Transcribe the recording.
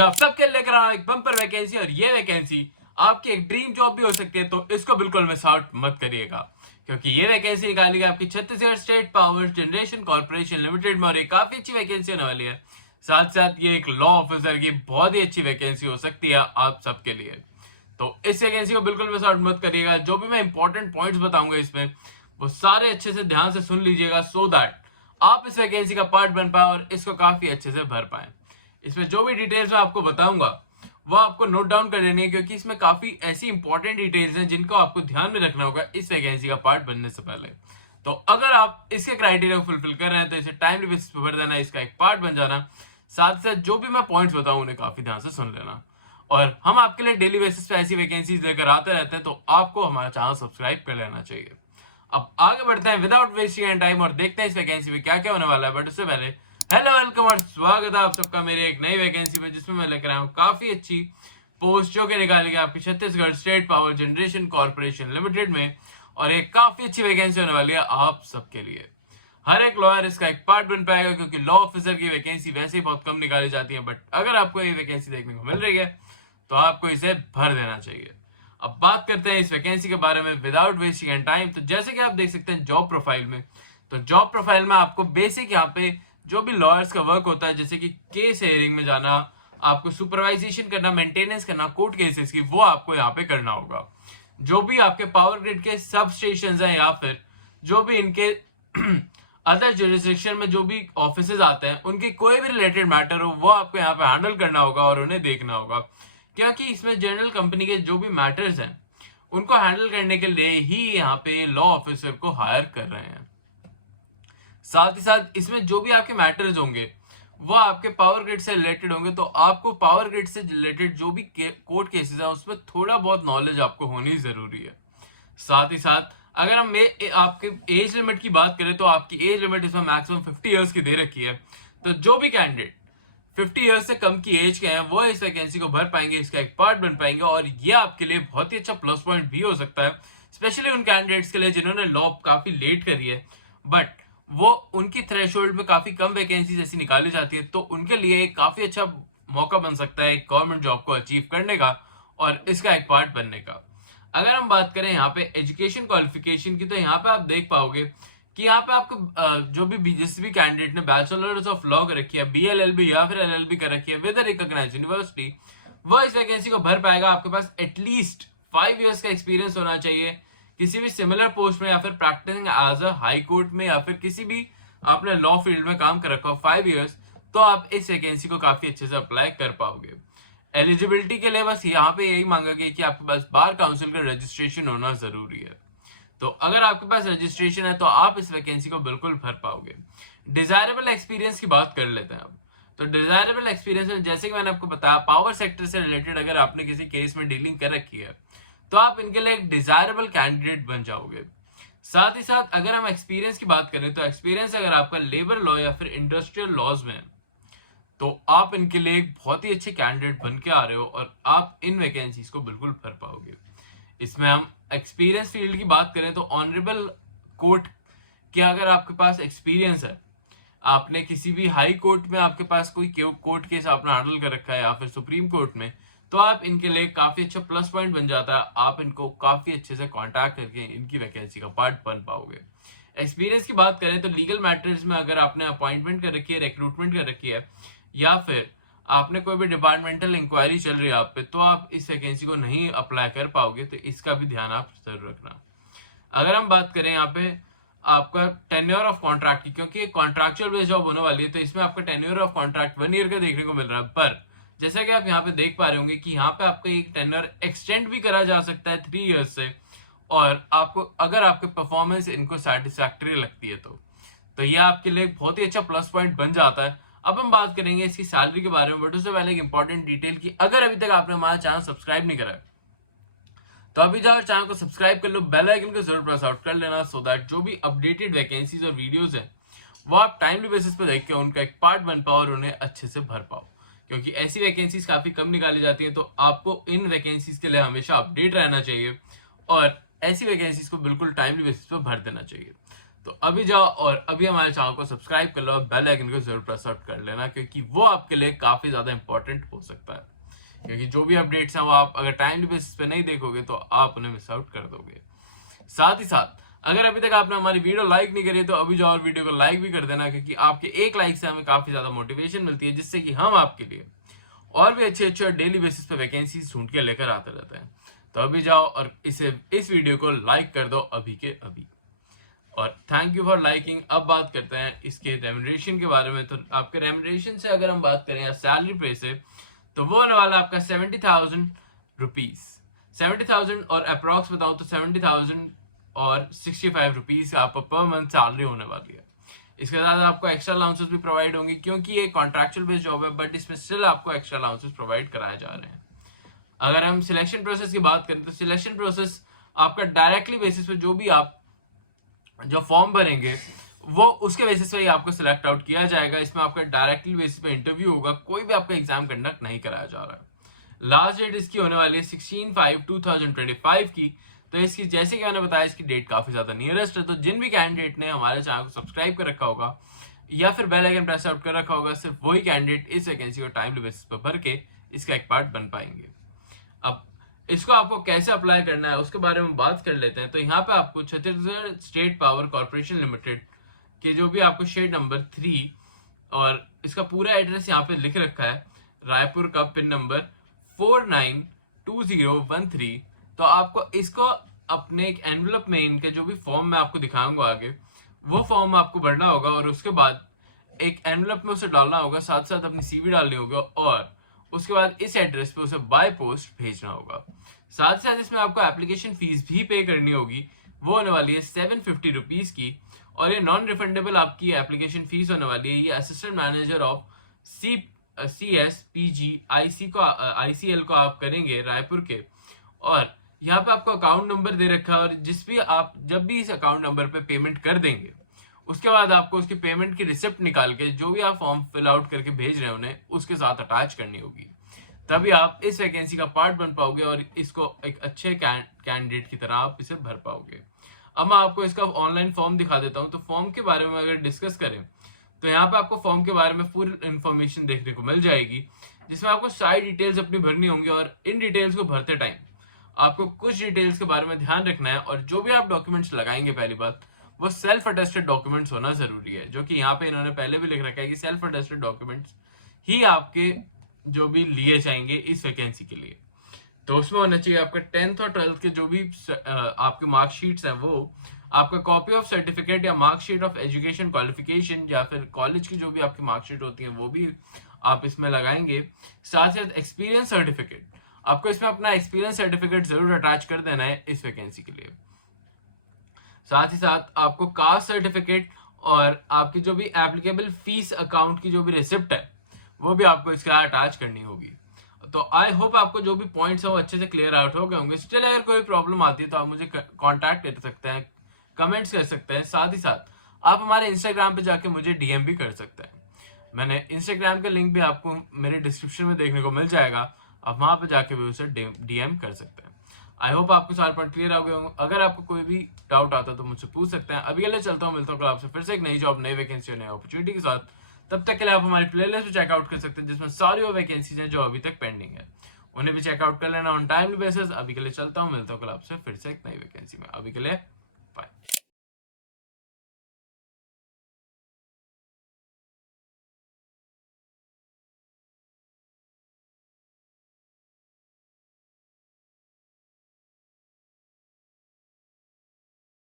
आप सबके लेकर आया एक बम्पर वैकेंसी और ये वैकेंसी आपकी एक ड्रीम जॉब भी हो सकती है, तो इसको बिल्कुल मिस आउट मत करिएगा क्योंकि ये वैकेंसी निकाली गई आपकी Chhattisgarh state power generation corporation limited में और ये काफी अच्छी वैकेंसी होने वाली है। साथ साथ ये एक लॉ ऑफिसर की बहुत ही अच्छी वैकेंसी हो सकती है आप सबके लिए, तो इस वैकेंसी को बिल्कुल मिस आउट मत करिएगा। जो भी मैं इंपॉर्टेंट पॉइंट्स बताऊंगा इसमें वो सारे अच्छे से ध्यान से सुन लीजिएगा सो दैट आप इस वैकेंसी का पार्ट बन पाए और इसको काफी अच्छे से भर पाए। इसमें जो भी डिटेल्स मैं आपको बताऊंगा वो आपको नोट डाउन कर लेनी है क्योंकि इसमें काफी ऐसी इंपॉर्टेंट डिटेल्स हैं जिनको आपको ध्यान में रखना होगा इस वैकेंसी का पार्ट बनने से पहले। तो अगर आप इसके क्राइटेरिया को फुलफिल कर रहे हैं तो इसे टाइमली बेसिस पर भर देना, इसका एक पार्ट बन जाना। साथ साथ जो भी मैं पॉइंट्स बताऊं उन्हें काफी ध्यान से सुन लेना। और हम आपके लिए डेली बेसिस पे ऐसी वैकेंसीज लेकर आते रहते हैं, तो आपको हमारा चैनल सब्सक्राइब कर लेना चाहिए। अब आगे बढ़ते हैं विदाउट वेस्टिंग एंड टाइम और देखते हैं इस वैकेंसी में क्या क्या होने वाला है। बट उससे पहले हेलो वेलकम और स्वागत है आप सबका मेरी एक नई वैकेंसी में, जिसमें मैं लेकर आया हूँ काफी अच्छी पोस्ट जो कि निकाली गई आपकी Chhattisgarh state power generation corporation limited में। और एक काफी अच्छी वैकेंसी होने वाली है आप सबके लिए। हर एक लॉयर इसका एक पार्ट बन पाएगा क्योंकि लॉ ऑफिसर की वैकेंसी वैसे ही बहुत कम निकाली जाती है, बट अगर आपको ये वैकेंसी देखने को मिल रही है तो आपको इसे भर देना चाहिए। अब बात करते हैं इस वैकेंसी के बारे में विदाउट वेस्टिंग एंड टाइम। तो जैसे कि आप देख सकते हैं जॉब प्रोफाइल में, तो जॉब प्रोफाइल में आपको बेसिक यहाँ पे जो भी लॉयर्स का वर्क होता है जैसे कि केस हेयरिंग में जाना, आपको सुपरवाइजेशन करना, मेंटेनेंस करना कोर्ट केसेस की, वो आपको यहाँ पे करना होगा। जो भी आपके पावर ग्रिड के सब स्टेशन हैं या फिर जो भी इनके अदर जुरिस्डिक्शन में जो भी ऑफिसेज आते हैं उनकी कोई भी रिलेटेड मैटर हो वो आपको यहाँ पे हैंडल करना होगा और उन्हें देखना होगा, क्योंकि इसमें जनरल कंपनी के जो भी मैटर्स हैं उनको हैंडल करने के लिए ही यहाँ पे लॉ ऑफिसर को हायर कर रहे हैं। साथ ही साथ इसमें जो भी आपके मैटर्स होंगे वो आपके पावर ग्रिड से रिलेटेड होंगे, तो आपको पावर ग्रिड से रिलेटेड जो भी कोर्ट केसेस हैं उसमें थोड़ा बहुत नॉलेज आपको होनी जरूरी है। साथ ही साथ अगर हम आपके एज लिमिट की बात करें तो आपकी एज लिमिट इसमें मैक्सिमम 50 इयर्स की दे रखी है, तो जो भी कैंडिडेट 50 इयर्स से कम की एज के हैं वो इस वैकेंसी को भर पाएंगे, इसका एक पार्ट बन पाएंगे। और ये आपके लिए बहुत ही अच्छा प्लस पॉइंट भी हो सकता है, स्पेशली उन कैंडिडेट्स के लिए जिन्होंने लॉ काफी लेट करी है बट वो उनकी थ्रेशोल्ड में काफी कम वैकेंसीज ऐसी निकाली जाती है, तो उनके लिए एक काफी अच्छा मौका बन सकता है गवर्नमेंट जॉब को अचीव करने का और इसका एक पार्ट बनने का। अगर हम बात करें यहाँ पे एजुकेशन क्वालिफिकेशन की, तो यहाँ पे आप देख पाओगे कि यहाँ पे आपको जो भी जिस भी कैंडिडेट ने बैचलर्स ऑफ लॉ कर रखी है, बीएलएलबी या फिर एलएलबी कर रखी है विद रिकॉग्नाइज्ड यूनिवर्सिटी, वो इस वैकेंसी को भर पाएगा। आपके पास एटलीस्ट 5 इयर्स का एक्सपीरियंस होना चाहिए किसी भी सिमिलर पोस्ट में या फिर practising as a high court में या फिर किसी भी आपने लॉ फील्ड में काम कर रखा हो 5 इयर्स, तो आप इस वैकेंसी को काफी अच्छे से अप्लाई कर पाओगे। एलिजिबिलिटी के लिए बस यहाँ पे यही मांगा गया कि आपके पास बार काउंसिल का रजिस्ट्रेशन होना जरूरी है, तो अगर आपके पास रजिस्ट्रेशन है तो आप इस वैकेंसी को बिल्कुल भर पाओगे। डिजायरेबल एक्सपीरियंस की बात कर लेते हैं अब। तो डिजायरेबल एक्सपीरियंस में जैसे कि मैंने आपको बताया पावर सेक्टर से रिलेटेड अगर आपने किसी केस में डीलिंग कर रखी है तो आप इनके लिए एक डिजायरेबल कैंडिडेट बन जाओगे। साथ ही साथ अगर हम एक्सपीरियंस की बात करें तो एक्सपीरियंस अगर आपका लेबर लॉ या फिर इंडस्ट्रियल लॉज में है तो आप इनके लिए एक बहुत ही अच्छे कैंडिडेट बन के आ रहे हो और आप इन वैकेंसीज को बिल्कुल भर पाओगे। इसमें हम एक्सपीरियंस फील्ड की बात करें तो ऑनरेबल कोर्ट के अगर आपके पास एक्सपीरियंस है, आपने किसी भी हाई कोर्ट में आपके पास कोई कोर्ट केस आपने हैंडल कर रखा है या फिर सुप्रीम कोर्ट में, तो आप इनके लिए काफी अच्छा प्लस पॉइंट बन जाता है। आप इनको काफी अच्छे से कांटेक्ट करके इनकी वैकेंसी का पार्ट बन पाओगे। एक्सपीरियंस की बात करें तो लीगल मैटर्स में अगर आपने अपॉइंटमेंट कर रखी है, रिक्रूटमेंट कर रखी है या फिर आपने कोई भी डिपार्टमेंटल इंक्वायरी चल रही है आप पे, तो आप इस वैकेंसी को नहीं अप्लाई कर पाओगे, तो इसका भी ध्यान आप जरूर रखना। अगर हम बात करें यहाँ पे आपका टेन्योर ऑफ कॉन्ट्रैक्ट की, क्योंकि कॉन्ट्रैक्चुअल बेस्ड जॉब होने वाली है तो इसमें आपका टेन्योर ऑफ कॉन्ट्रैक्ट 1 ईयर का देखने को मिल रहा है, पर जैसा कि आप यहाँ पे देख पा रहे होंगे कि यहाँ पे आपका एक टेन्योर एक्सटेंड भी करा जा सकता है 3 इयर्स से, और आपको अगर आपके परफॉर्मेंस इनको सेटिस्फैक्टरी लगती है तो ये आपके लिए बहुत ही अच्छा प्लस पॉइंट बन जाता है। अब हम बात करेंगे इसकी सैलरी के बारे में, बट उससे पहले एक इंपॉर्टेंट डिटेल की, अगर अभी तक आपने हमारा चैनल सब्सक्राइब नहीं करा है तो अभी जाओ चैनल को सब्सक्राइब कर लो, बेल आइकन को जरूर प्रेस आउट कर लेना सो दैट जो भी अपडेटेड वैकेंसीज और वीडियोस हैं वो आप टाइमली बेसिस पे देख के उनका एक पार्ट बन पाओ और उन्हें अच्छे से भर पाओ, क्योंकि ऐसी वैकेंसीज काफी कम निकाली जाती हैं, तो आपको इन वैकेंसीज के लिए हमेशा अपडेट रहना चाहिए और ऐसी वैकेंसीज को बिल्कुल टाइमली बेसिस पे भर देना चाहिए। तो अभी जाओ और अभी हमारे चैनल को सब्सक्राइब कर लो और बेल आइकन को जरूर प्रेस आउट कर लेना, क्योंकि वो आपके लिए काफी ज्यादा इंपॉर्टेंट हो सकता है। क्योंकि जो भी अपडेट्स हैं वो आप अगर टाइमली बेसिस पे नहीं देखोगे तो आप उन्हें मिस आउट कर दोगे। साथ ही साथ अगर अभी तक आपने हमारी वीडियो लाइक नहीं करी तो अभी जाओ और वीडियो को लाइक भी कर देना, क्योंकि आपके एक लाइक से हमें काफी ज्यादा मोटिवेशन मिलती है, जिससे कि हम आपके लिए और भी अच्छे अच्छे डेली बेसिस पे वैकेंसीज ढूंढ के लेकर आते रहते हैं। तो अभी जाओ और इस वीडियो को लाइक कर दो अभी के अभी। और थैंक यू फॉर लाइकिंग। अब बात करते हैं इसके रेम्यूनरेशन के बारे में। तो आपके रेम्यूनरेशन से अगर हम बात करें या सैलरी पे से, तो वो होने वाला आपका 70,000 रुपीज। 70,000 और अप्रॉक्स बताऊं तो 70,000 और 65 रुपीज आपको पर मंथ सैलरी होने वाली है। इसके साथ आपको एक्स्ट्रा अलाउंसेस भी प्रोवाइड होंगी, क्योंकि ये कॉन्ट्रैक्चुअल बेस्ड जॉब है, बट इसमें स्टिल आपको एक्स्ट्रा अलाउंसेस प्रोवाइड कराए जा रहे हैं। अगर हम सिलेक्शन प्रोसेस की बात करें तो सिलेक्शन प्रोसेस आपका डायरेक्टली बेसिस पे जो भी आप जो फॉर्म भरेंगे वो उसके बेसिस पे ही आपको सिलेक्ट आउट किया जाएगा। इसमें आपका डायरेक्टली बेसिस पे इंटरव्यू होगा, कोई भी आपका एग्जाम कंडक्ट नहीं कराया जा रहा है। लास्ट डेट इसकी होने वाली है 16/5/2025 की। तो इसकी जैसे कि मैंने बताया इसकी डेट काफी ज्यादा नियरेस्ट है। तो जिन भी कैंडिडेट ने हमारे चैनल को सब्सक्राइब कर रखा होगा या फिर बेल आइकन प्रेस आउट कर रखा होगा, सिर्फ वही कैंडिडेट इस वैकेंसी को टाइमली बेसिस पर भर के इसका एक पार्ट बन पाएंगे। अब इसको आपको कैसे अप्लाई करना है उसके बारे में बात कर लेते हैं। तो यहाँ पे आपको Chhattisgarh state power corporation limited के जो भी आपको शेड नंबर 3 और इसका पूरा एड्रेस यहाँ पे लिख रखा है, रायपुर का पिन नंबर 492013। तो आपको इसको अपने एक एनवलप में इनके जो भी फॉर्म मैं आपको दिखाऊंगा आगे, वो फॉर्म आपको भरना होगा और उसके बाद एक एनवलप में उसे डालना होगा, साथ साथ अपनी सीवी डालनी होगी और उसके बाद इस एड्रेस पे उसे बाय पोस्ट भेजना होगा। साथ ही साथ इसमें आपको एप्लीकेशन फीस भी पे करनी होगी, वो होने वाली है 750 रुपीज की। और ये नॉन रिफंडेबल आपकी एप्लीकेशन फीस होने वाली है। ये assistant manager of CSPG ICL को आप करेंगे रायपुर के। और यहाँ पे आपको अकाउंट नंबर दे रखा है और जब भी इस अकाउंट नंबर पे पेमेंट कर देंगे उसके बाद आपको उसकी पेमेंट की रिसिप्ट निकाल के जो भी आप फॉर्म फिल आउट करके भेज रहे हैं उन्हें उसके साथ अटैच करनी होगी। तभी आप इस वैकेंसी का पार्ट बन पाओगे और इसको एक अच्छे कैंडिडेट की तरह आप इसे भर पाओगे। अब मैं आपको इसका ऑनलाइन फॉर्म दिखा देता हूँ। तो फॉर्म के बारे में अगर डिस्कस करें तो यहाँ पे आपको फॉर्म के बारे में फुल इन्फॉर्मेशन देखने को मिल जाएगी, जिसमें आपको सारी डिटेल्स अपनी भरनी होंगी। और इन डिटेल्स को भरते टाइम आपको कुछ डिटेल्स के बारे में ध्यान रखना है। और जो भी आप डॉक्यूमेंट्स लगाएंगे पहली बात वो सेल्फ अटेस्टेड डॉक्यूमेंट्स होना जरूरी है, जो कि यहाँ पे इन्होंने पहले भी लिख रखा है कि सेल्फ अटेस्टेड डॉक्यूमेंट्स ही आपके जो भी लिए जाएंगे इस वैकेंसी के लिए। तो उसमें होना चाहिए आपका 10th और 12th के जो भी आपके मार्कशीट्स हैं, वो आपका कॉपी ऑफ सर्टिफिकेट या मार्कशीट ऑफ एजुकेशन क्वालिफिकेशन या फिर कॉलेज की जो भी आपकी मार्कशीट होती है वो भी आप इसमें लगाएंगे। साथ साथ एक्सपीरियंस सर्टिफिकेट, आपको इसमें अपना एक्सपीरियंस सर्टिफिकेट जरूर अटैच कर देना है इस वैकेंसी के लिए। साथ ही साथ आपको कास्ट सर्टिफिकेट और आपकी जो भी एप्लीकेबल फीस अकाउंट की जो भी रिसिप्ट है वो भी आपको इसके साथ अटैच करनी होगी। तो आई होप आपको जो भी पॉइंट्स है वो अच्छे से क्लियर आउट हो गए होंगे। स्टिल अगर कोई प्रॉब्लम आती है तो आप मुझे कांटेक्ट कर सकते हैं, कमेंट्स कर सकते हैं। साथ ही साथ आप हमारे इंस्टाग्राम पे जाके मुझे डीएम भी कर सकते हैं। मैंने इंस्टाग्राम का लिंक भी आपको मेरे डिस्क्रिप्शन में देखने को मिल जाएगा, आप वहां पे जाके भी उसे डीएम कर सकते हैं। आई होप आपको सारे पॉइंट क्लियर हो गए होंगे। अगर आपको कोई भी डाउट आता है तो मुझसे पूछ सकते हैं। अभी के लिए चलता हूँ, मिलता हूँ कल आपसे फिर से एक नई जॉब, नई वैकेंसी, नई अपॉर्चुनिटी के साथ। तब तक के लिए आप हमारी प्लेलिस्ट में चेकआउट कर सकते हैं, जिसमें सारी वो वैकेंसीज हैं जो अभी तक पेंडिंग है, उन्हें भी चेकआउट कर लेना ऑन टाइमली बेसिस। अभी के लिए चलता हूँ, मिलता हूँ कल आपसे फिर से एक नई वैकेंसी में। अभी के लिए बाय।